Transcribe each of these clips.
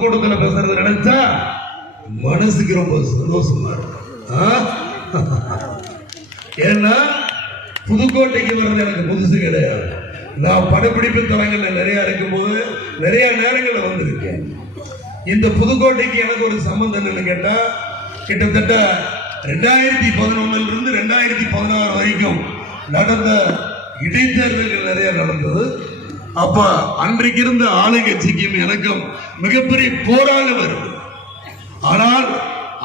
கூட்டத்துல பேசுறது நினைச்சா மனசுக்கு ரொம்ப சந்தோஷமா இருக்கும். ஏன்னா புதுக்கோட்டைக்கு வர்றது எனக்கு புதுசு கிடையாது. நான் படப்பிடிப்பு தலங்கள்ல நிறைய இருக்கும்போது நிறைய நேரங்களில் வந்திருக்கேன். இந்த புதுக்கோட்டைக்கு எனக்கு ஒரு சம்பந்தம் என்னன்னு கேட்டா கிட்டத்தட்ட ரெண்டாயிரத்தி பதினொன்னுல இருந்து ரெண்டாயிரத்தி பதினாறு வரைக்கும் நடந்த இடைத்தேர்தல்கள் நிறைய நடந்தது. அப்ப அன்றைக்கு இருந்த ஆளுங்கட்சிக்கும் எனக்கும் மிகப்பெரிய போராக வருது ஆனால்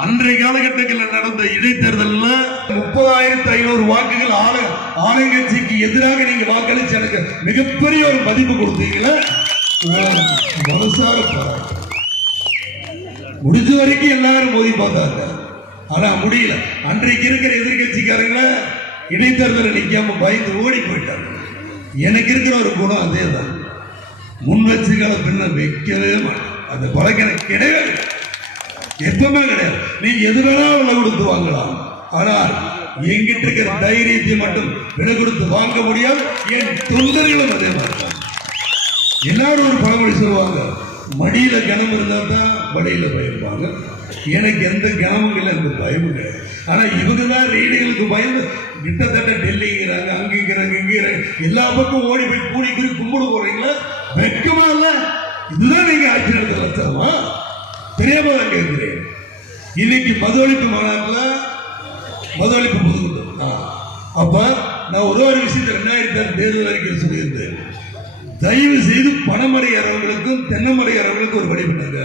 அன்றைய காலகட்டங்களில் நடந்த இடைத்தேர்தல்ல முப்பதாயிரத்தி ஐநூறு வாக்குகள் ஆளு ஆளுங்கட்சிக்கு எதிராக நீங்க வாக்களிச்சு எனக்கு மிகப்பெரிய ஒரு மதிப்பு கொடுத்தீங்களா மனசார முடிஞ்ச வரைக்கும் எல்லாரும் மோதி பார்த்தாங்க. ஆனா முடியல. அன்றைக்கு இருக்கிற எதிர்கட்சிக்காரங்க இடைத்தேர்தலில் நிக்காம பயந்து ஓடி போயிட்டாங்க. எனக்கு இருக்கிற ஒரு குணம் அதே தான் முன் வச்சுக்கால பின்ன வைக்கவே அந்த கொலைக்கு எனக்கு கிடையவே கிடையாது. எப்பவுமே கிடையாது. நீ எது வேணாலும் விலை கொடுத்து வாங்கலாம். ஆனால் எங்கிட்ட இருக்கிற தைரியத்தை மட்டும் விலை கொடுத்து வாங்க முடியாது. என் தொண்டர்களும் அதே மாதிரி தான். எல்லாரும் ஒரு பழமொழி சொல்லுவாங்க. மடியில் கிணம் இருந்தால் தான் வழியில் பயப்பாங்க. எனக்கு எந்த கிணமும் இல்லை எனக்கு பயமும் கிடையாது. ஆனா இவங்க தான் பயந்து கிட்டத்தட்ட டெல்லிங்கிறாங்க அங்கிங்கிறாங்க இங்கிறாங்க எல்லா பக்கம் ஓடி போய் கூடி கூடி கும்பிட போறீங்களா? வெக்கமா இல்ல. இதுதான் நீங்க ஆட்சி நடத்த லட்சமா தெரியாம தான் கேட்கிறேன் இன்னைக்கு மது ஒழிப்பு மாநாட்டில் மது ஒழிப்பு பொதுக்கூட்டம் ஆ. அப்ப நான் ஒரே ஒரு விஷயத்தை ரெண்டாயிரத்தி ஆறு தேர்தல் வரைக்கும் சொல்லியிருந்தேன். தயவு செய்து பணமடைகிறவங்களுக்கும் தென்னமடைகிறவங்களுக்கும் ஒரு வழி பண்ணுங்க.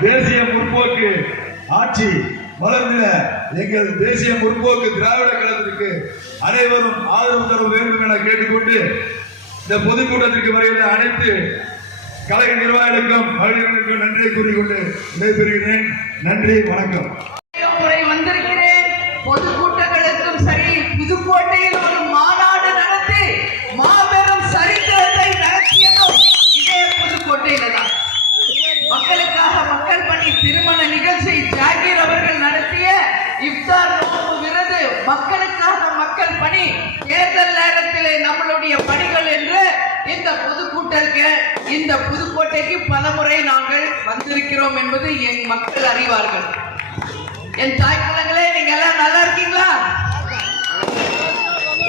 தேசிய முற்போக்கு ஆட்சி வளர்ந்த எங்கள் தேசிய முற்போக்கு திராவிட கழகத்திற்கு அனைவரும் ஆதரவு தர வேண்டும் என கேட்டுக்கொண்டு இந்த பொதுக்கூட்டத்திற்கு வருகின்ற அனைத்து கழக நிர்வாகிகளுக்கும் மகளிர்களுக்கும் நன்றியை கூறிக்கொண்டு விடைபெறுகிறேன். நன்றி வணக்கம். இந்த புதுக்கோட்டைக்கு பலமுறை நாங்கள் வந்திருக்கிறோம் என்பது என் மக்கள் அறிவார்கள். என் தாய் நீங்க எல்லாம் நல்லா இருக்கீங்களா?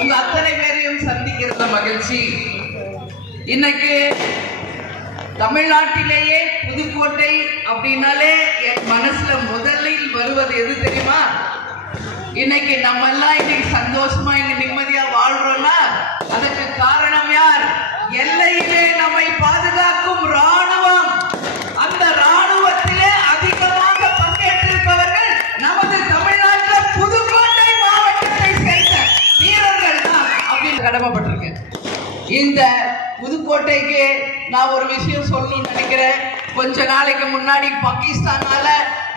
உங்க அத்தனை பேரையும் சந்திக்கிறதுல மகிழ்ச்சி. இன்னைக்கு தமிழ்நாட்டிலேயே புதுக்கோட்டை அப்படின்னாலே என் மனசுல முதலில் வருவது எது தெரியுமா? இன்னைக்கு நம்ம எல்லாம் இன்னைக்கு சந்தோஷமா இங்க நிம்மதியா வாழ்றோம்னா தான் அப்படின்னு இந்த புதுக்கோட்டைக்கு நான் ஒரு விஷயம் சொல்லணும்னு நினைக்கிறேன். கொஞ்ச நாளைக்கு முன்னாடி பாகிஸ்தானால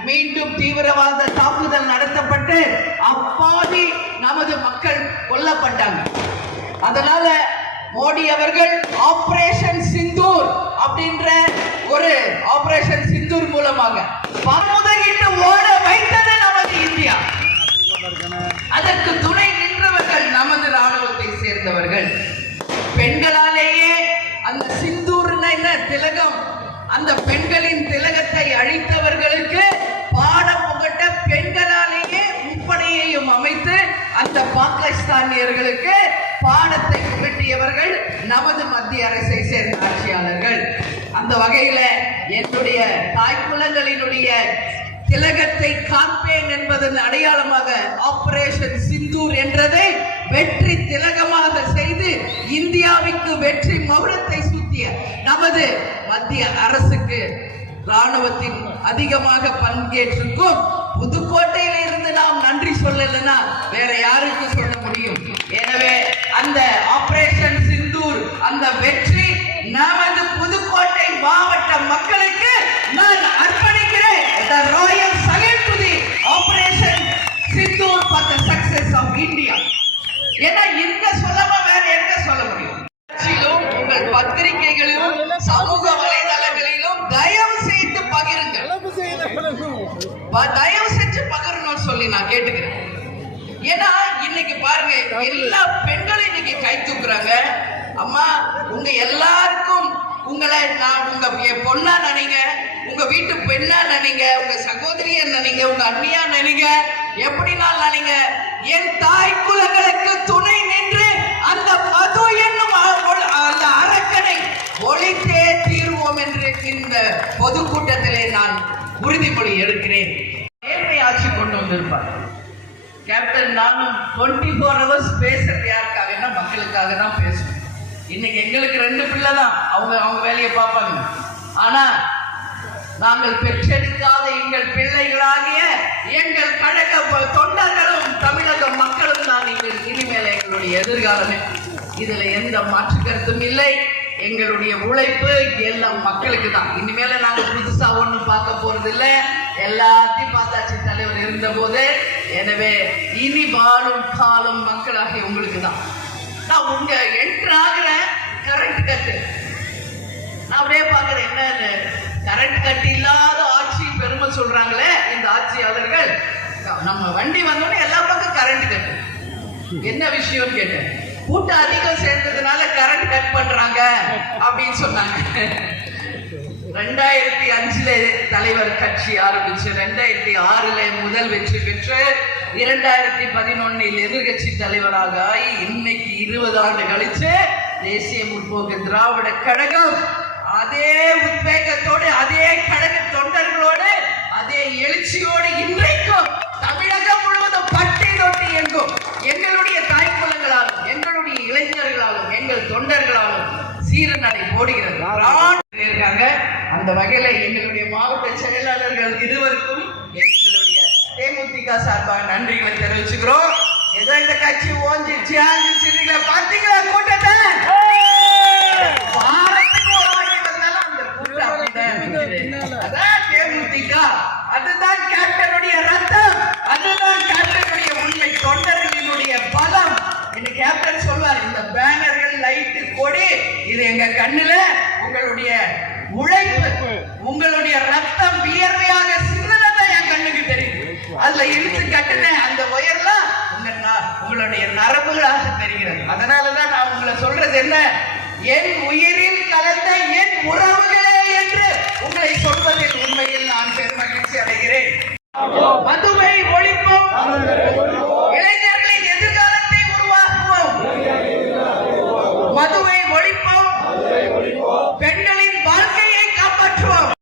மீண்டும் தீவிரவாத தாக்குதல் நடத்தப்பட்டு அப்பாவி நமது மக்கள் கொல்லப்பட்டாங்க. அதனால மோடி அவர்கள் ஆபரேஷன் சிந்தூர் அப்படின்ற ஒரு ஆபரேஷன் சிந்தூர் மூலமாக பன்முதகிட்டு ஓட வைத்தது நமது இந்தியா. அதற்கு துணை நின்றவர்கள் நமது ராணுவத்தை சேர்ந்தவர்கள் பெண்களாலேயே அந்த சிந்தூர்னா என்ன திலகம் அந்த பெண்களின் திலகத்தை அழித்தவர்களுக்கு பாடம் புகட்ட பெண்களாலேயே முப்படையையும் அமைத்து அந்த பாகிஸ்தானியர்களுக்கு பாடத்தை புகட்டியவர்கள் நமது மத்திய அரசை சேர்ந்த ஆட்சியாளர்கள். அந்த வகையில என்னுடைய தாய்க்குலங்களினுடைய திலகத்தை காப்பேன் என்பதன் அடையாளமாக ஆபரேஷன் சிந்தூர் என்றதை வெற்றி திலகமாக செய்து இந்தியாவிற்கு வெற்றி மௌனத்தை சுத்திய நமது மத்திய அரசுக்கு ராணுவத்தின் அதிகமாக பங்கேற்றிருக்கும் புதுக்கோட்டையில இருந்து நாம் நன்றி சொல்லலைன்னா வேற யாருக்கு சொல்ல முடியும்? எனவே அந்த ஆபரேஷன் சிந்தூர் அந்த வெற்றி நமது புதுக்கோட்டை மாவட்ட மக்களுக்கு நான் அர்ப்பணிக்கிறேன். The royal salute to the operation Sindoor for the success எல்லா பெண்களும் இன்னைக்கு கை தூக்குறாங்க. அம்மா உங்க எல்லாருக்கும் உங்களை நான் உங்க என் பொண்ணா நினைங்க பெண்ணா நினைங்க உங்க சகோதரியா நினைங்க உங்க அண்ணியா நினைங்க எப்படினால் நினைங்க என் தாய் குலங்களுக்கு துணை நின்று அந்த மது என்னும் அந்த அரக்கனை ஒழித்தே தீர்வோம் என்று இந்த பொதுக்கூட்டத்திலே நான் உறுதிமொழி எடுக்கிறேன். நேர்மை ஆட்சி கொண்டு வந்திருப்பார். கேப்டன் நானும் டுவெண்ட்டி ஃபோர் ஹவர்ஸ் பேசுறது யாருக்காகனா மக்களுக்காக தான் பேசுவோம் இன்னைக்கு எங்களுக்கு ரெண்டு பிள்ளை தான் அவங்க அவங்க வேலையை பார்ப்பாங்க. ஆனா நாங்கள் பெற்றெடுக்காத எங்கள் பிள்ளைகளாகிய எங்கள் கழக தொண்டர்களும் தமிழக மக்களும் தான் எங்கள் இனிமேல் எங்களுடைய எதிர்காலமே. இதுல எந்த மாற்று கருத்தும் இல்லை. எங்களுடைய உழைப்பு எல்லாம் மக்களுக்கு தான் இனிமேல நாங்கள் புதுசா ஒன்றும் பார்க்க போறது இல்லை எல்லாத்தையும் பார்த்தாச்சு தலைவர் இருந்த போது எனவே இனி வாழும் காலம் மக்களாகிய உங்களுக்கு தான் நான் உங்க என்ட்ரு ஆகுறேன் கரண்ட் கட்டு நான் அப்படியே பார்க்குறேன் என்னன்னு கரண்ட் கட் இல்லாத ஆட்சி பெருமை சொல்றாங்களே இந்த ஆட்சியாளர்கள். நம்ம வண்டி வந்தோடனே எல்லா பக்கம் கரண்ட் கட்டு என்ன விஷயம்னு கேட்டேன். கூட்டம் அதிகம் சேர்ந்ததுனால கரண்ட் கட் பண்றாங்க அப்படின்னு சொன்னாங்க. ரெண்டாயிரத்தி அஞ்சுல தலைவர் கட்சி ஆரம்பிச்சு ரெண்டாயிரத்தி ஆறுல முதல் வெற்றி பெற்று இரண்டாயிரத்தி பதினொன்னில் எதிர்கட்சி தலைவராக ஆகி இன்னைக்கு இருபது ஆண்டு கழிச்சு தேசிய முற்போக்கு திராவிட கழகம் அதே உத்வேகத்தோடு அதே கழக தொண்டர்களோடு அதே எழுச்சியோடு இன்றைய அந்த வகையில எங்களுடைய மாவட்ட செயலாளர்கள் இருவருக்கும் எங்களுடைய தேமுதிக சார்பாக நன்றிகளை தெரிவிச்சுக்கிறோம். ஏதோ இந்த கட்சி ஓஞ்சிச்சு ஆஞ்சிச்சு பாத்தீங்களா கூட்டத்தை? இழுத்து கட்டின அந்த உயர்லாம் உங்க ந- உங்களுடைய நரம்புகளாக தெரிகிறது. அதனாலதான் நான் உங்களை சொல்றது என்ன? என் உயிரில் கலந்த என் உறவுகளே என்று உங்களை சொல்வதில்